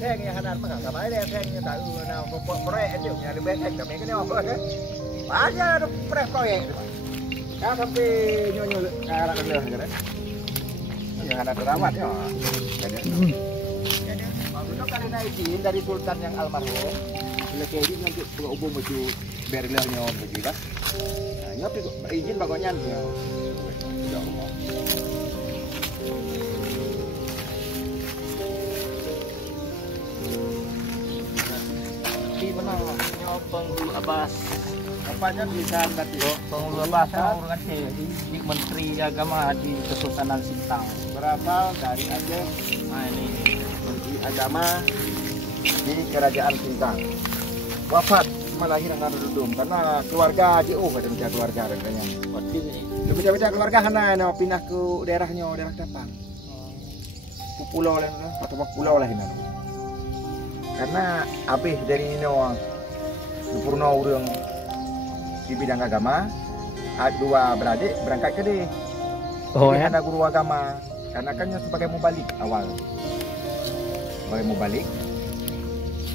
Thang nhà Hàn mà cả máy đen thang như tại nào có pre nhiều nhà được bên thang cả mấy cái nhau hơn đấy. Bá ra nó pre pre. Cá sampai nyonya cara leleh gitu kan. Ya ada terawat ya. Jadi. Dulu kali naikin dari sultan yang almarhum. Bila kayak ini nanti berhubung baju berilahnya baju kan. Nah, nyopi izin bagonya ya. Ya Allah. Di mana nyopeng dulu Abbas. Apanya bisa nanti penghulu bahasa urusan di Menteri Agama di Kesultanan Sintang berasal dari Aceh. nah ini Menteri Agama di Kerajaan Sintang. Wafat melahirkan dudum karena keluarga jauh ada mencari keluarga katanya. Waktu beda-beda keluarga hana pindah ke daerahnya daerah Tapang. Ke pulau lain atau pulau lain. Karena habis dari Nino sempurna urang di bidang agama, dua beradik berangkat ke dia. oh ya Ada guru agama, karena kan sebagai mubalik awal, sebagai mubalik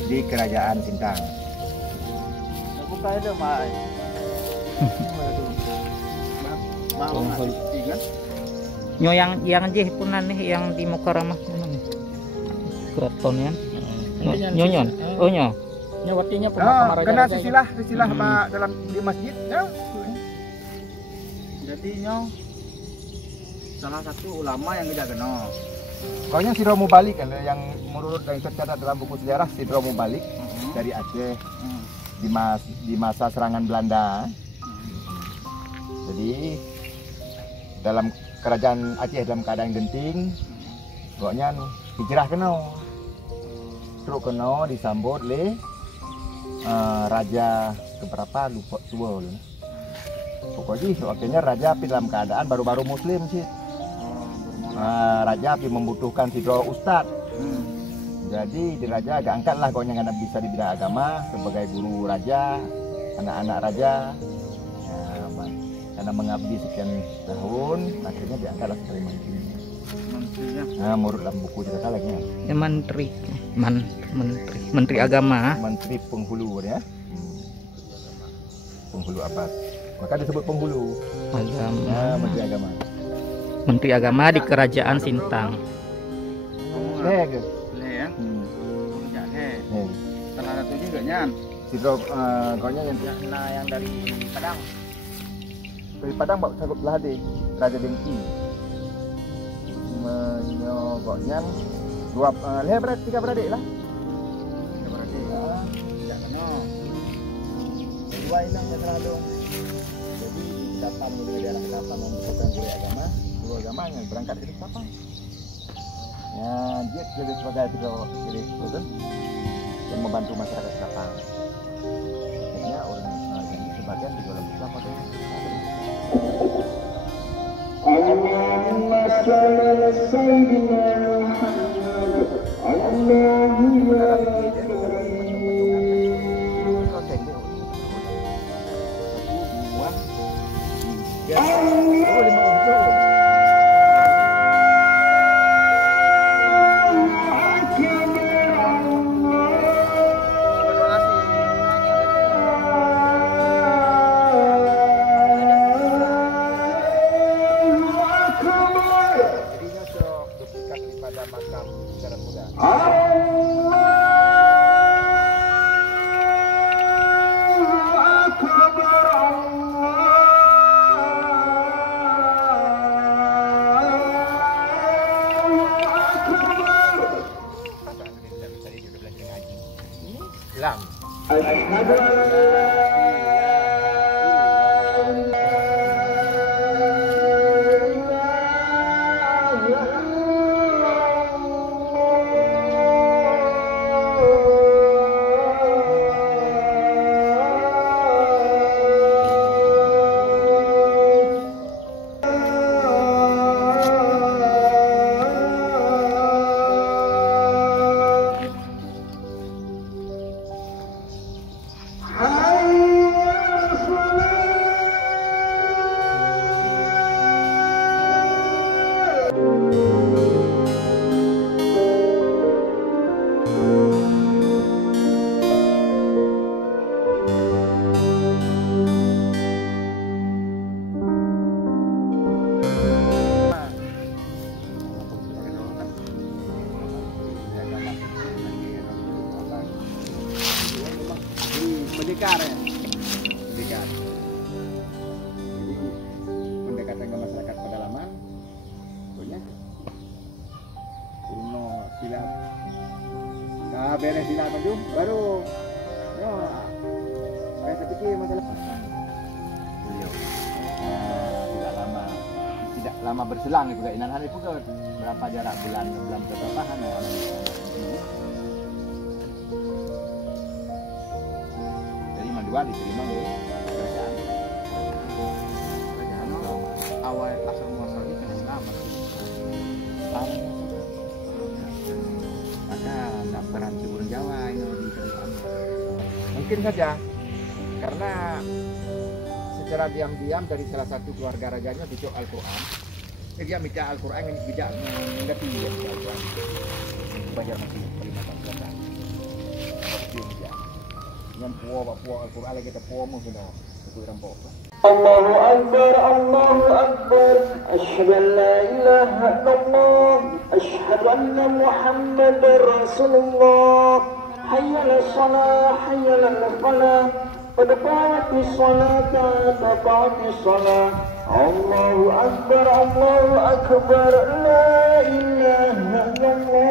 di Kerajaan Sintang. buka itu mai mau Ingat? nyo yang jih punan nih yang di Mukaramah keraton ya nyon oh nyo nyawatinya kena sisilah dalam di masjid ya. jadi nyo salah satu ulama yang tidak kenal Pokoknya si Romo Balik kan yang menurut yang tercatat dalam buku sejarah si Romo Balik dari Aceh di masa serangan Belanda. Jadi dalam kerajaan Aceh dalam keadaan genting, pokoknya hijrah kena, terus kena disambut oleh raja keberapa lupa tua loh. Pokoknya waktunya raja dalam keadaan baru-baru muslim sih. Raja membutuhkan sidro ustad. Jadi di raja agak angkat lah pokoknya karena bisa di bidang agama sebagai guru raja, anak-anak raja. Karena mengabdi sekian tahun, akhirnya diangkatlah sebagai menteri. Nah, menurut dalam buku cerita lagi ya. Menteri Agama. Menteri penghulu ya. Penghulu apa? Maka disebut penghulu. Agama. Nah, Menteri Agama. Menteri Agama di Kerajaan Sintang. Ke? Ya. Salah satu juga nyan. Sidro kaunya yang dari Padang. Dari Padang bawa sakut belah deh. Raja Dengki. Menyogoknya tiga beradik lah. Tiga beradik. Tidak kenal. Dua hilang ya terlalu. Jadi di Tapang di daerah Tapang membutuhkan guru agama. Guru agama yang berangkat dari Tapang. Ya dia jadi sebagai jadi student yang membantu masyarakat Tapang. Akhirnya orang yang sebagian di dalam Islam ada. Allahumma shalli ala sayyidina Muhammad Allahumma Hai tembikar ya. Tembikar. Jadi pendekatan ke masyarakat pedalaman, pokoknya kuno silat. Nah, beres silat maju, baru ya, saya terpikir masalah beliau. Tidak lama berselang itu kainan hari itu berapa jarak bulan berapa hari ya. Jadi Madua diterima di kerajaan. Awal asal muasal ini kena selamat. Maka tidak peran Timur Jawa ini di kerajaan. Mungkin saja karena secara diam-diam dari salah satu keluarga rajanya bijak Al-Quran. Dia minta Al-Quran yang bijak mengerti Al-Quran. Belajar masih Kalimantan Selatan. Dia bijak. Yang puas Al-Quran lagi kita puas mungkin itu rampok. Allahu Akbar, Allahu Akbar. Asyhadu an la ilaha illallah. Asyhadu anna Muhammadar Rasulullah. Hayya 'alas shalah, hayya 'alal falah. قد قامت الصلاة قد قامت الصلاة الله أكبر الله أكبر لا إله إلا الله